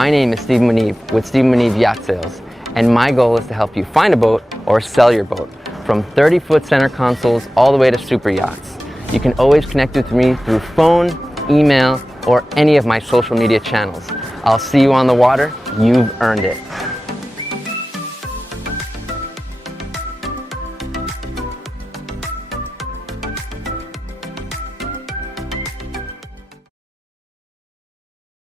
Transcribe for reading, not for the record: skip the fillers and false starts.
My name is Stephen Munive with Stephen Munive Yacht Sales, and my goal is to help you find a boat or sell your boat, from 30-foot center consoles all the way to super yachts. You can always connect with me through phone, email, or any of my social media channels. I'll see you on the water. You've earned it.